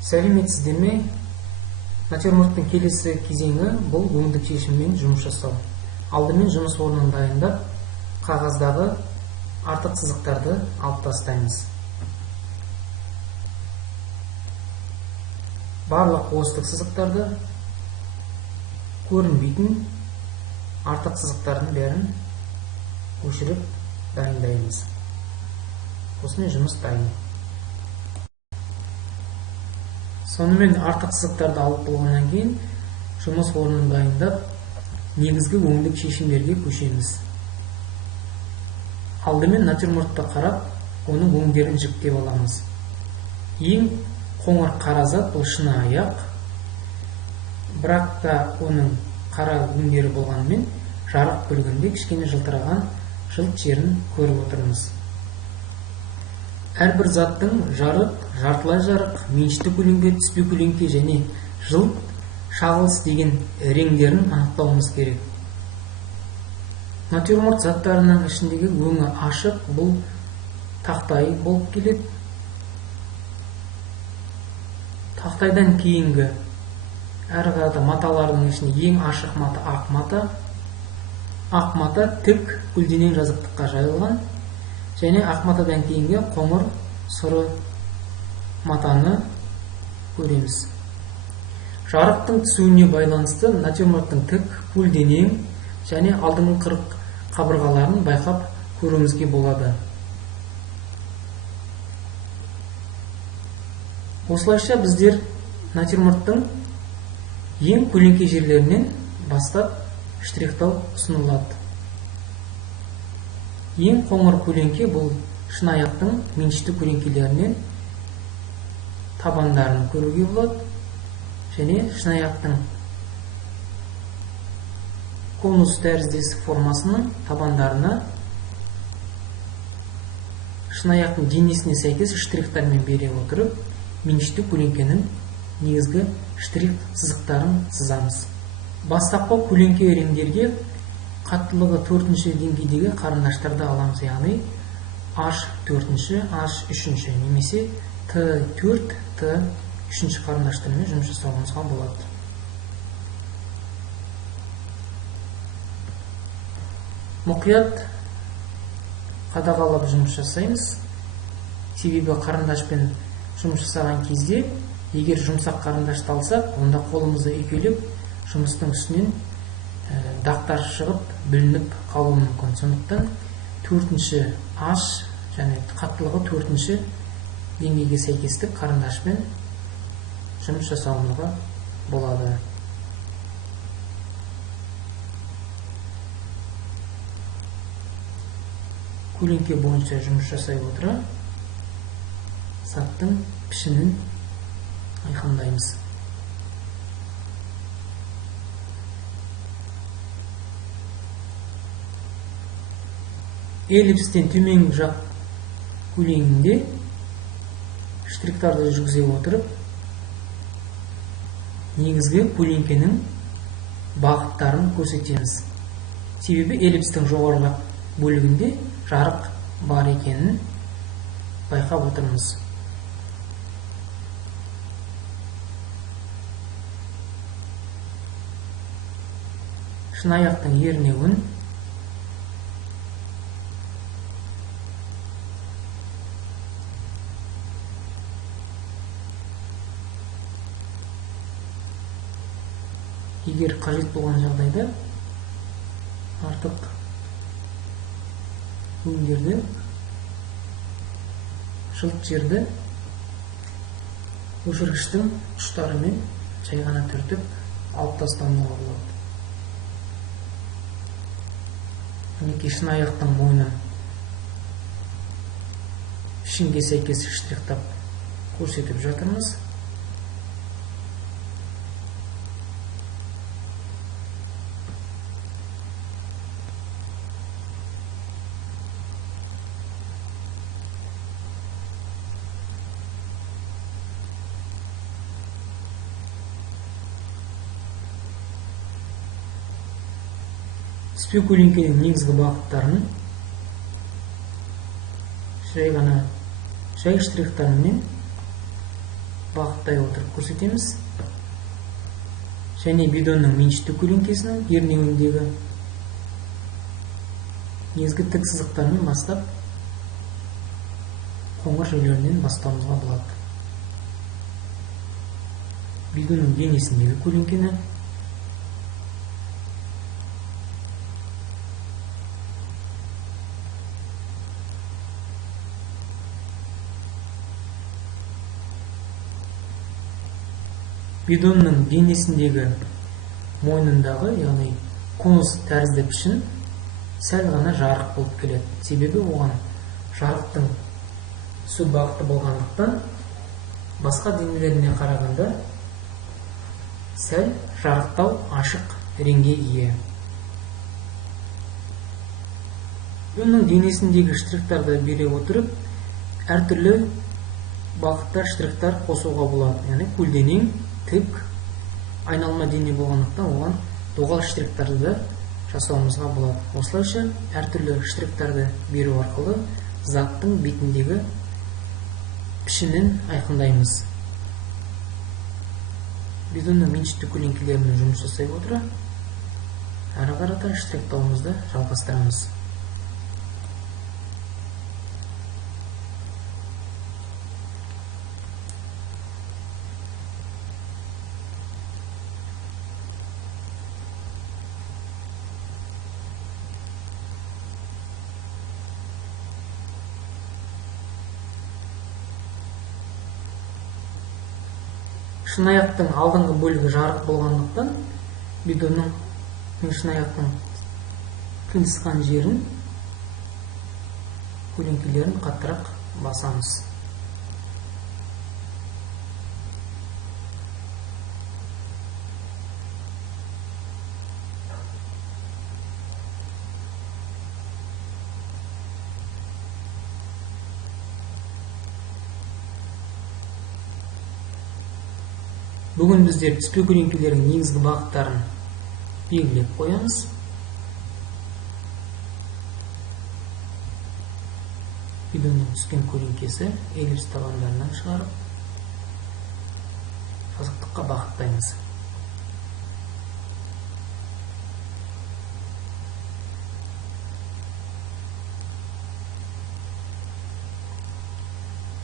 Сәлеметсіздер ме? Натюрморттың келесі кезеңі бұл өңдік шешіммен жұмыс жасау. Алдымен жұмыс орнын дайындап, қағаздағы артық сызықтарды алып тастаймыз. Барлық осьтік сызықтарды, көрінбейтін артық сызықтардың бәрін өшіріп дайындаймыз. Осымен жұмыс дайын. Сонымен артық сызықтарды алып болғаннан кейін жұмыс орнын дайындап, негізгі өңдік шешімдерге көшеміз. Алдымен натюрмортты қарап, оның өңдерін жіктеп аламыз. Ең қоңыр қара зат бұл шыны аяқ. Бірақ та оның қара өңдері болғанымен жарық бөлігінде кішкене жылтыраған жылт жерін көріп отырмыз. Әрбір заттың жарық, жартылай жарық, меншікті көлеңке, түспе көлеңке және жылт, шағылыс деген реңдерін анықтауымыз керек. Натюрморт заттарының ішіндегі өңі ашық, бұл тақтай болып келеді. Тақтайдан кейінгі әрі қарата маталардың ішінде ең ашық мата ақ мата. Ақ мата тік көлденең жазықтыққа жайылған. Және ақ матадан кейінгі қоңыр сұры матаны көреміз. Жарықтың түсуіне байланысты натюрморттың тік, көлденең және алдыңғы қырық қабырғаларын байқап көруімізге болады. Осылайша біздер натюрморттың ең көлеңке жерлерінен бастап штрихтау ұсынылады. Ең қоңыр көлеңке бұл шыны аяқтың меншікті көлеңкелерінен табандарын көруге болады. Және шыны аяқтың конус тәріздес формасының табандарына шыны аяқтың денесіне сәйкес штрихтармен бере отырып, меншікті көлеңкенің негізгі штрих сызықтарын сызамыз. Бастапқы көлеңке реңдерге қаттылығы 4-ші деңгейдегі қарындаштарды аламыз, яғни H4, H3 немесе T4, T3 қарындаштармен жұмыс жасауымызға болады. Мұқият қадағалап жұмыс жасаймыз. Себебі қарындашпен жұмыс жасаған кезде, егер жұмсақ қарындашты алсақ, онда қолымызды үйкелеп, жұмыстың үстінен дақтар шығып, бүлініп қалуы мүмкін. Сондықтан 4-ші H және қаттылығы 4-ші деңгейге сәйкестік қарындашпен жұмыс жасауымызға болады. Көлеңке бойынша жұмыс жасай отыра, заттың пішінін айқындаймыз. Эллипстен төменгі жақ көлеңінде штрихтарды жүргізе отырып, негізгі көлеңкенің бағыттарын көрсетеміз. Себебі эллипстің жоғарғы бөлігінде жарық бар екенін байқап отырмыз. Шыны аяқтың ернеуін егер қажет болған жағдайда артық өңдерді, жылт жерді өшіргіштің ұштарымен жай ғана түртіп алып тастауға болады. Мінекей шыны аяқтың мойнын пішінге сәйкес штрихтап көрсетіп жатырмыз. Түспе көлеңкенің негізгі бағыттарын жай ғана жай штрихтармен бағыттай отырып көрсетеміз. Және бидонның меншікті көлеңкесінің ернеуіндегі негізгі тік сызықтармен бастап қоңыр жерлерінен бастауымызға болады. Бидонның денесіндегі көлеңкені, бидонның денесіндегі мойнындағы, яғни конус тәрізді пішін сәл ғана жарық болып келеді. Себебі оған жарықтың түсу бағыты болғандықтан басқа денелеріне қарағанда сәл жарықтау ашық реңге ие. Бидонның денесіндегі штрихтарды бере отырып, әртүрлі бағытта штрихтар қосуға болады. Яғни көлденең, тік, айналма дене болғандықтан оған доғал штрихтарды да жасауымызға болады. Осылайша әртүрлі штрихтарды беру арқылы заттың бетіндегі пішінін айқындаймыз. Бидонның меншікті көлеңкелерімен жұмыс жасай отыра, әрі қарата штрихтауымызды жалғастырамыз. Шынаяқтың алдыңғы бөлігі жарық болғандықтан бидонның мен шынаяқтың қиылысқан жерін, көлеңкелерін қаттырақ басамыз. Бүгін біздер түспе көлеңкелердің негізгі бағыттарын белгілеп қоямыз. Бидонның түскен көлеңкесі эллипс табандарынан шығарып, жазықтыққа бағыттаймыз.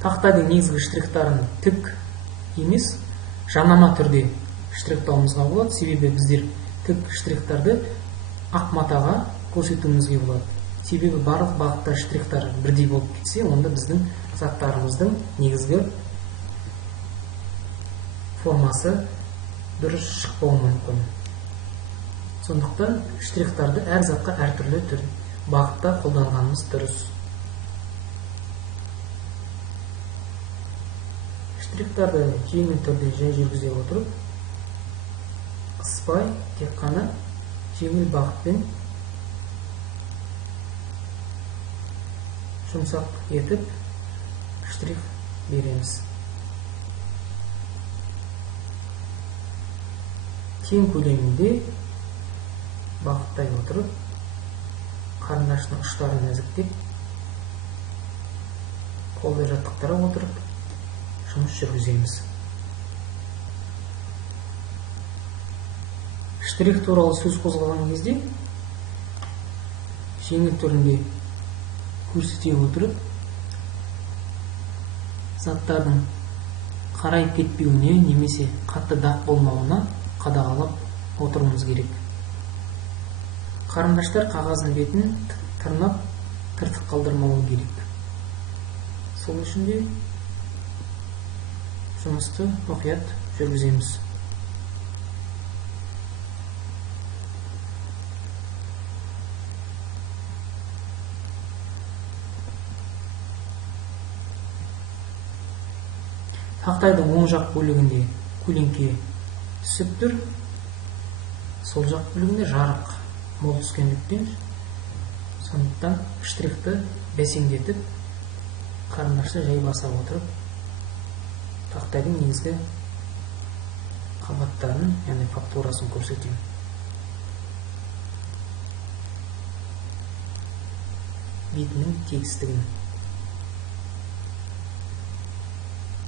Тақтайдың негізгі штрихтарын тік емес, жанама түрде штрихтауымызға болады. Себебі біздер тік штрихтарды ақ матаға көрсетуімізге болады. Себебі барлық бағытта штрихтар бірдей болып кетсе, онда біздің заттарымыздың негізгі формасы дұрыс шықпауы мүмкін. Сондықтан штрихтарды әр затқа әртүрлі бағытта қолданғанымыз дұрыс. Штрихтарды жеңіл түрде жай жүргізе отырып, қыспай, тек қана жеңіл бағытпен жұмсақ етіп штрих береміз. Тең көлемінде бағыттай отырып, қарындаштың ұштарын нәзіктеп, қолды жаттықтыра отырып жұмыс жүргіземіз. Штрих туралы сөз қозғалған кезде жеңіл түрінде көрсете отырып, заттардың қарайып кетпеуіне немесе қатты дақ болмауына қадағалап отыруымыз керек. Қарындаштар қағаздың бетін тырнап, тыртық қалдырмауы керек. Сол үшін де жұмысты мұқият жүргіземіз. Тақтайдың оң жақ бөлігінде көлеңке түсіп тұр, сол жақ бөлігінде жарық мол түскендіктен, сондықтан штрихты бәсеңдетіп, қарындашты жай баса отырып, тақтайдың негізгі қабаттарын, яғни фактурасын көрсетемін. Бетінің тегістігін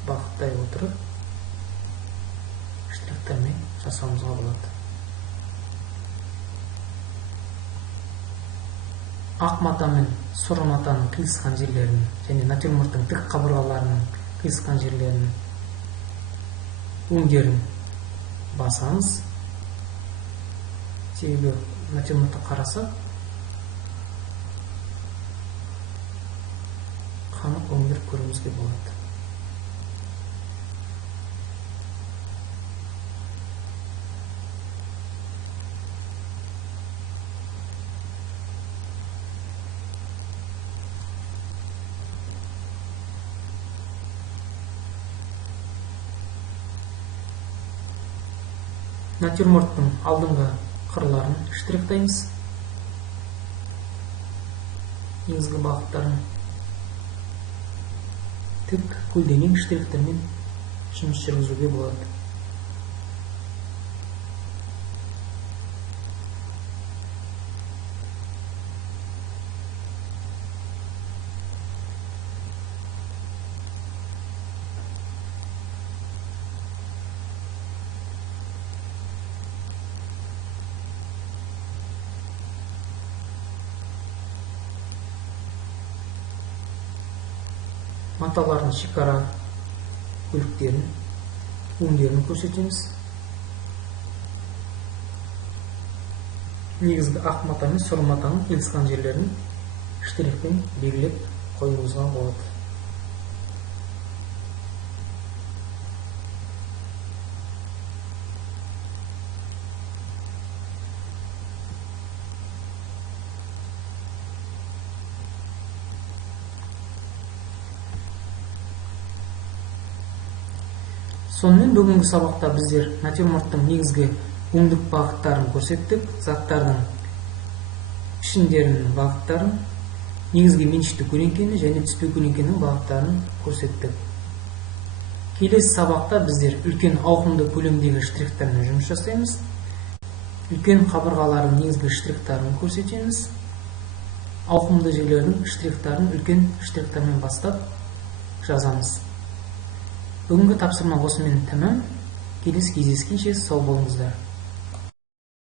бағыттай отырып, жасауымызға болады. Ақ мата мен сұры матаның қиылысқан жерлерін және натюрморттың тік қабырғаларының қиылысқан жерлерін өңдерін басамыз. Себебі натюрмортты қарасақ, қанық өңдер көруімізге болады. Натюрморттың алдыңғы қырларын штрихтаймыз. Негізгі бағыттарын тік көлденең штрихтермен жұмыс жүргізуге болады. Маталардың шекара бөліктерін, өңдерін көрсетеміз. Негізгі ақ мата мен сұры матаның қиылысқан жерлерін штрихпен белгілеп қоюымызға болады. Сонымен бүгінгі сабақта біздер натюрморттың негізгі өңдік бағыттарын көрсеттік, заттардың пішіндерінің бағыттарын, негізгі меншікті көлеңкені және түспе көлеңкенің бағыттарын көрсеттік. Келесі сабақта біздер үлкен ауқымды көлемдегі штрихтермен жұмыс жасаймыз. Үлкен қабырғалардың негізгі штрихтарын көрсетеміз. Ауқымды жерлердің штрихтарын үлкен штрихтермен бастап жазамыз. Бүгінгі тапсырма осымен тәмам. Келесі кездескенше сау болыңыздар.